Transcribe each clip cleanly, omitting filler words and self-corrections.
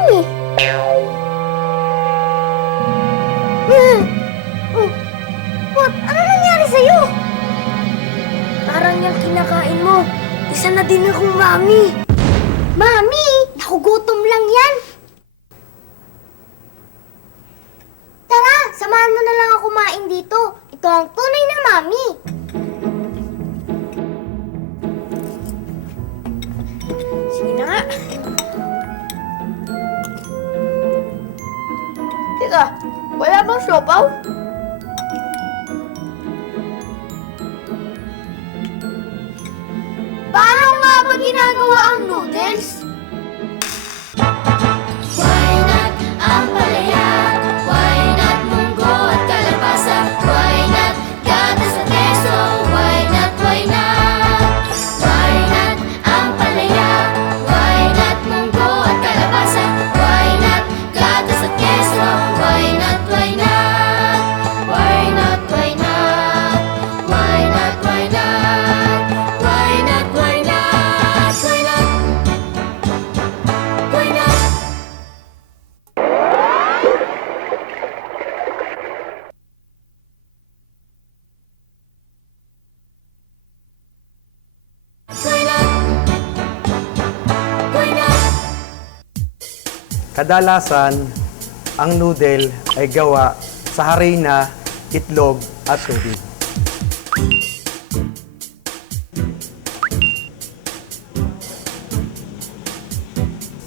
Mami. What? Ano nangyari sa'yo? Parang yung kinakain mo. Isa na din akong Mami. Mami! Nakugutom lang yan. Tara, samahan mo na lang ako kumain dito. Ito ang tunay na Mami. Sige na nga. Teka, wala bang siopaw? Paano nga ba ginagawa ang noodles? Why not ampalaya? Why not munggo at kalabasa? Why not gatas at keso? Why not, why not? Why not ampalaya? Why not munggo at kalabasa? Why not gatas at keso? Why not, why not? Why not, why not? Why not, why not? Why not, why not? Why not? Why not? Why not? Why not? Kadalasan, ang noodle ay gawa sa harina, itlog at tubig.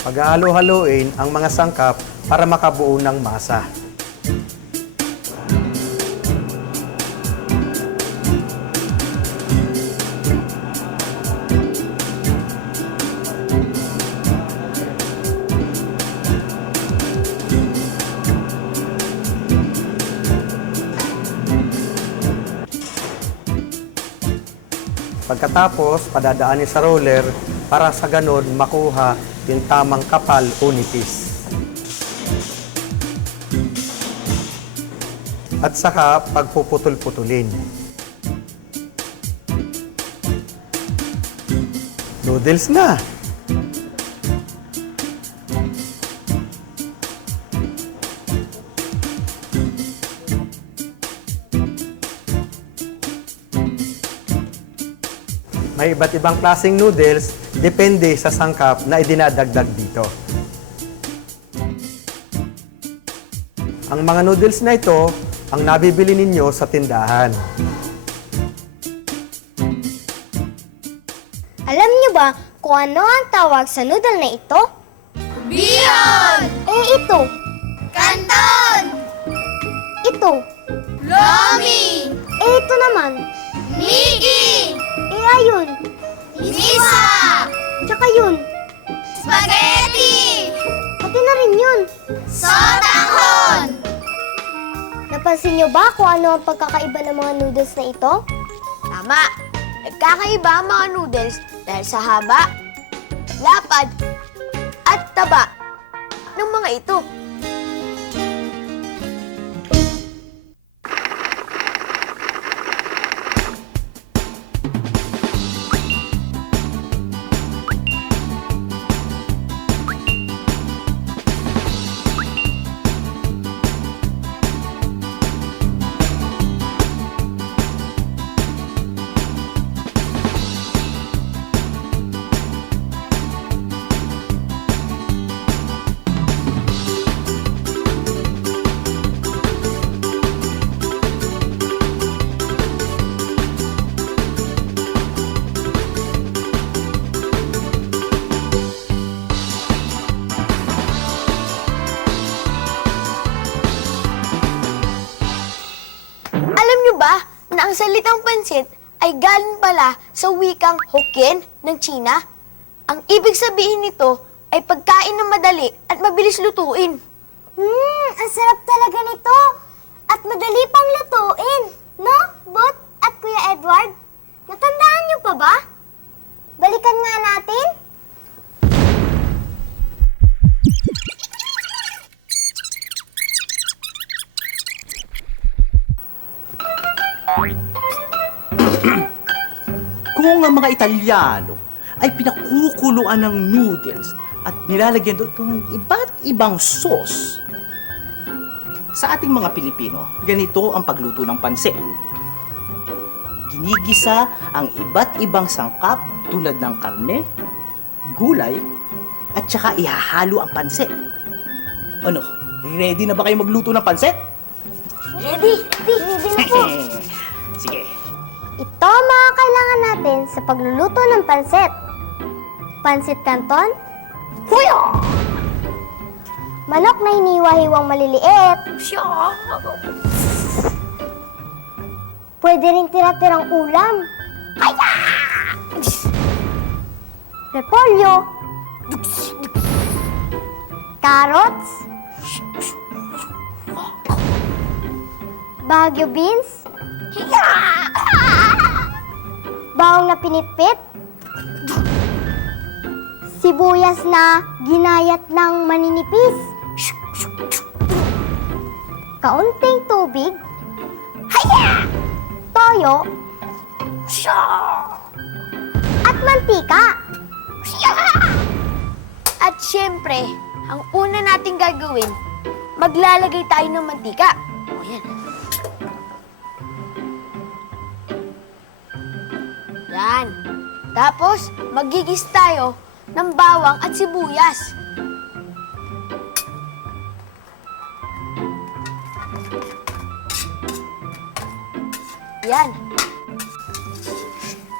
Pag-halo-haloin ang mga sangkap para makabuo ng masa. Pagkatapos, padadaanin sa roller para sa ganon makuha yung tamang kapal o nipis. At saka pagpuputol-putulin. Noodles na! May iba't ibang klaseng noodles, depende sa sangkap na idinadagdag dito. Ang mga noodles na ito, ang nabibili ninyo sa tindahan. Alam niyo ba kung ano ang tawag sa noodle na ito? Bihon! Ito. Canton! Ito. Lomi! Ito naman. Nigi! Ayun. Misa! Tsaka yun. Spaghetti! Pati na rin yun. Sotanghon! Napansin niyo ba kung ano ang pagkakaiba ng mga noodles na ito? Tama. Nagkakaiba ang mga noodles dahil sa haba, lapad, at taba ng mga ito. Alam niyo ba na ang salitang pansit ay galing pala sa wikang Hokkien ng China? Ang ibig sabihin nito ay pagkain na madali at mabilis lutuin. Ang sarap talaga nito. At madali pang lutuin. No, Bot at Kuya Edward? Natandaan niyo pa ba? Balikan nga natin. Kung ang mga Italyano ay pinakukuluan ng noodles at nilalagyan doon itong iba't ibang sauce. Sa ating mga Pilipino, ganito ang pagluto ng pansit. Ginigisa ang iba't ibang sangkap tulad ng karne, gulay, at saka ihahalo ang pansit. Ano, ready na ba kayo magluto ng pansit? Ready na po. Sige. Ito ang mga kailangan natin sa pagluluto ng pansit. Pansit canton, Kuya! manok na hiniwa-hiwang maliliit, pwede rin tira-tirang ulam, repolyo, carrots, Baguio beans, bawang na pinipit, sibuyas na ginayat ng maninipis, kaunting tubig, toyo, at mantika. At syempre, ang una nating gagawin, maglalagay tayo ng mantika. O yan. Yan. Tapos, magigis tayo ng bawang at sibuyas. Yan.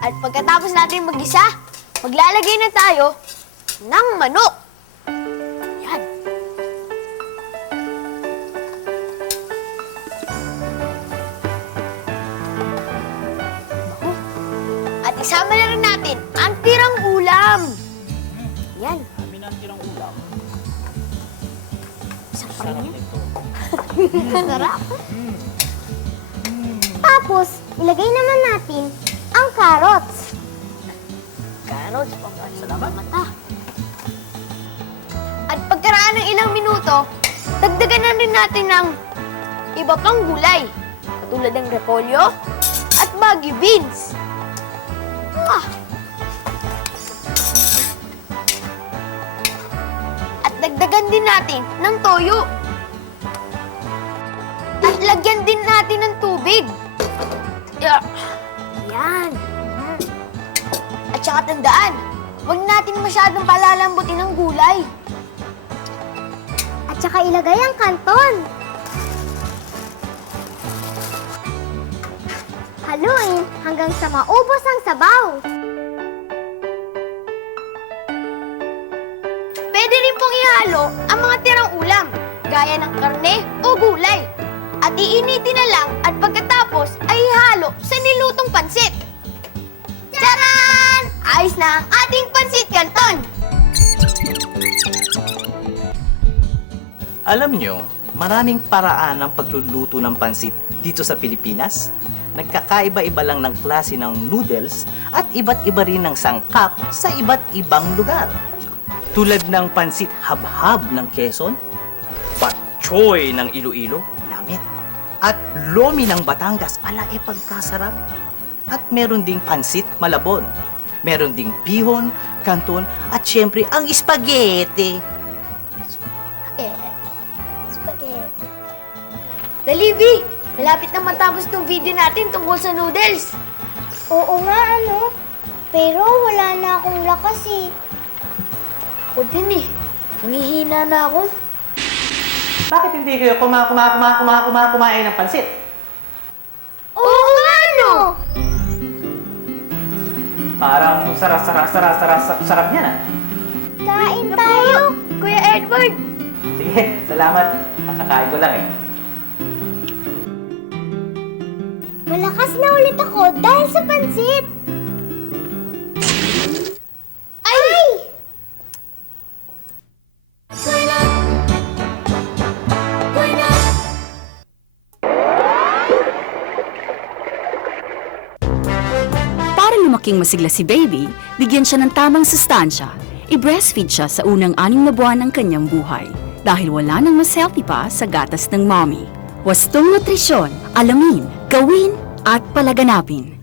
At pagkatapos natin magisa, maglalagay na tayo ng manok. Yan. Ako. At isama na rin natin ang tirang ulam. Yan. Kami ng tirang ulam. Isang pa rin yan. Sarap. Tapos, ilagay naman natin ang carrots. Carrots, pampalit Salamat. ng mata. At pagkaraan ng ilang minuto, dagdagan na rin natin ng iba pang gulay. Katulad ng repolyo at Baguio beans. Ah! At dagdagan din natin ng toyo. At lagyan din natin ng tubig. Yeah. Yan. At saka tandaan, huwag natin masyadong palalambutin ng gulay. At saka ilagay ang kanton. Haluin hanggang sa maubos ang sabaw. Pwede rin pong ihalo ang mga tirang ulam, gaya ng karne o gulay. At iinitin na lang at pagkatapos ay ihalo sa nilutong pansit. Charan! Ayos na ang ating pansit canton! Alam nyo, maraming paraan ng pagluluto ng pansit dito sa Pilipinas. Nagkakaiba-iba lang ng klase ng noodles at iba't iba rin ng sangkap sa iba't ibang lugar. Tulad ng pansit habhab ng Quezon, bok choy ng Iloilo, lamit, at lomi ng Batangas, ala pagkasarap. At meron ding pansit Malabon, meron ding bihon, canton, at syempre ang spaghetti. Spaghetti. Dali, V! Malapit na matapos tong video natin tungkol sa noodles. Oo nga, ano? Pero wala na akong lakas eh. Ako din eh. Nangihina na ako. Bakit hindi kayo kumain ng pansit? Oo nga, no? Parang sarap niya na. Kain tayo. Kuya Edward! Sige, salamat. Kakakain ko lang eh. Malakas na ulit ako dahil sa pansit. Ay! Para lumaking masigla si baby, bigyan siya ng tamang sustansya. I-breastfeed siya sa unang 6 na buwan ng kanyang buhay dahil wala nang mas healthy pa sa gatas ng mommy. Wastong nutrisyon, alamin, gawin, at palaganapin.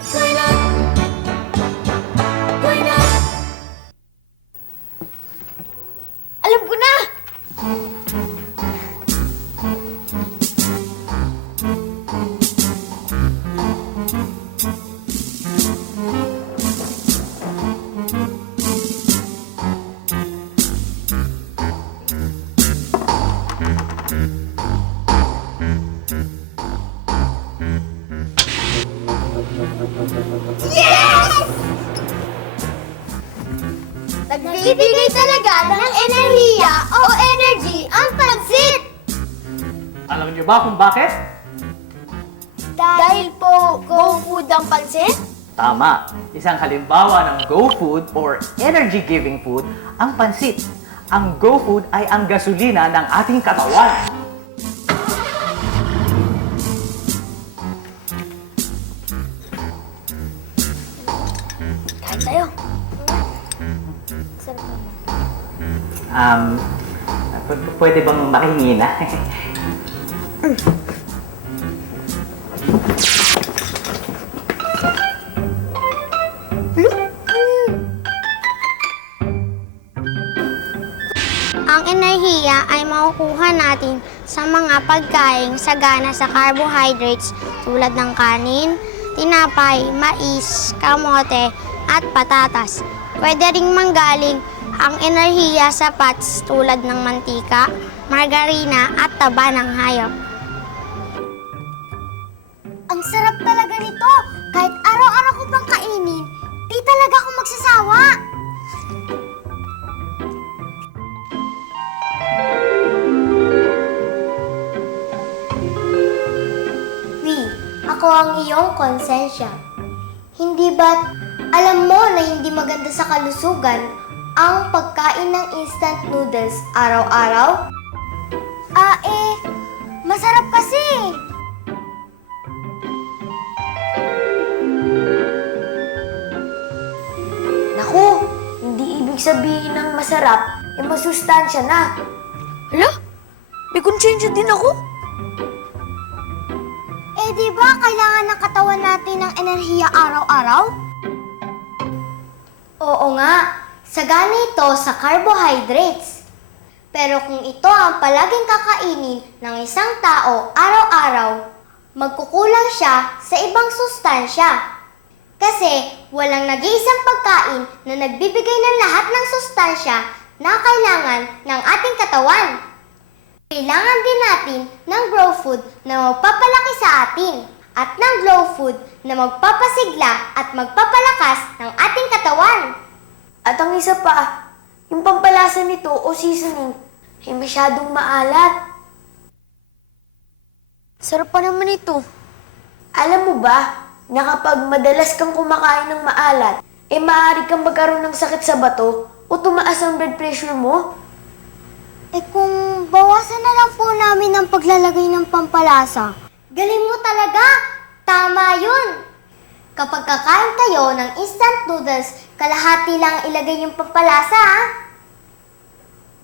Twilight, Nagbibigay talaga ng enerhiya o energy ang pansit! Alam niyo ba kung bakit? Dahil po go food ang pansit? Tama. Isang halimbawa ng Go Food or energy-giving food, ang pansit. Ang Go Food ay ang gasolina ng ating katawan. Kain tayo. Pwede bang makihingi na? Ang enerhiya ay makukuha natin sa mga pagkain sagana sa carbohydrates tulad ng kanin, tinapay, mais, kamote, at patatas. Pwede ring manggaling ang enerhiya sa fats tulad ng mantika, margarina, at taba ng hayop. Ang sarap talaga nito! Kahit araw-araw ko pang kainin, di talaga ako magsasawa! Ako ang iyong konsensya. Hindi ba't alam mo na hindi maganda sa kalusugan ang pagkain ng instant noodles araw-araw? Masarap kasi. Naku, hindi ibig sabihin ng masarap, masustansya na. Hala, may konsensya din ako. Di ba kailangan ng katawan natin ng enerhiya araw-araw? Oo nga, sagana ito sa carbohydrates. Pero kung ito ang palaging kakainin ng isang tao araw-araw, magkukulang siya sa ibang sustansya. Kasi walang nag-iisang pagkain na nagbibigay ng lahat ng sustansya na kailangan ng ating katawan. Kailangan din natin ng grow food na magpapalaki sa atin at ng glow food na magpapasigla at magpapalakas ng ating katawan. At ang isa pa, yung pampalasa nito o seasoning ay masyadong maalat. Sarap pa naman ito. Alam mo ba na kapag madalas kang kumakain ng maalat, maaari kang magkaroon ng sakit sa bato o tumaas ang blood pressure mo? Kung bawasan na lang po namin ang paglalagay ng pampalasa. Galing mo talaga! Tama yun! Kapag kakain kayo ng instant noodles, kalahati lang ilagay yung pampalasa, ha?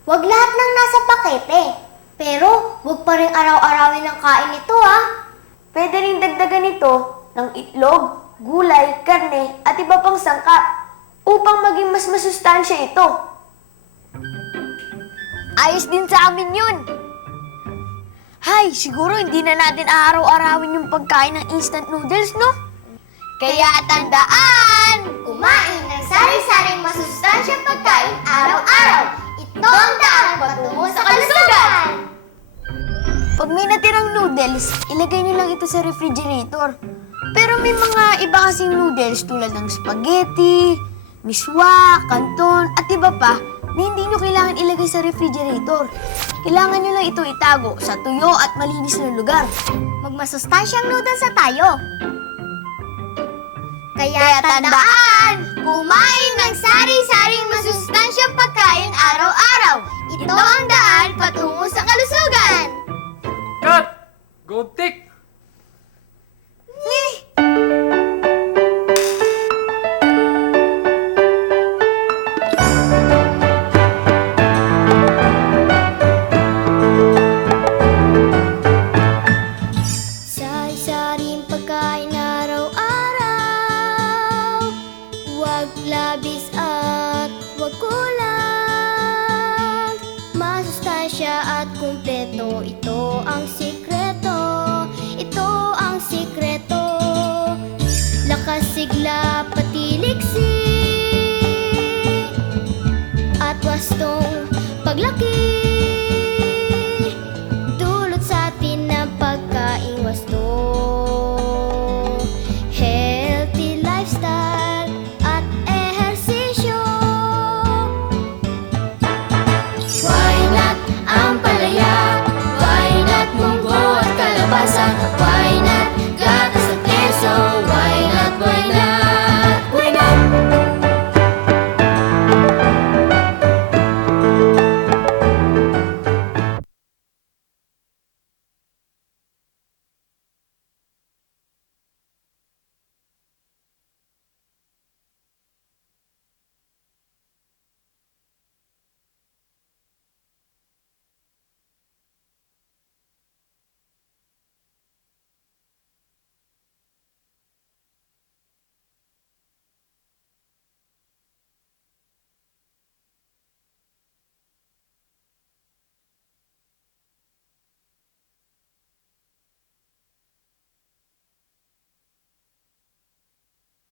Huwag lahat ng nasa pakete. Pero, huwag pa rin araw-arawin ang kain ito, ha? Pwede rin dagdagan ito ng itlog, gulay, karne at iba pang sangkap upang maging mas masustansya ito. Ayos din sa amin yun. Hay, siguro hindi na natin aaraw-arawin yung pagkain ng instant noodles, no? Kaya tandaan, kumain ng sari-saring masustansyang pagkain araw-araw. Ito ang daan patungo sa kalusugan! Pag may natirang noodles, ilagay niyo lang ito sa refrigerator. Pero may mga iba kasing noodles tulad ng spaghetti, miswa, canton, at iba pa na hindi nyo kailangan ilagay sa refrigerator. Kailangan nyo lang ito itago sa tuyo at malinis na lugar. Magmasustansyang noodles na tayo. Kaya tandaan, kumain ng sari-saring masustansyang pagkain araw-araw. Ito ang daan patungo sa kalusugan. Cut! Go tick! Sari-saring pagkain araw-araw. Huwag labis at huwag kulang. Masustansya at kumpleto, ito ang sikreto. Ito ang sikreto. Lakas, sigla, pati liksi. At wastong paglaki.